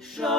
show.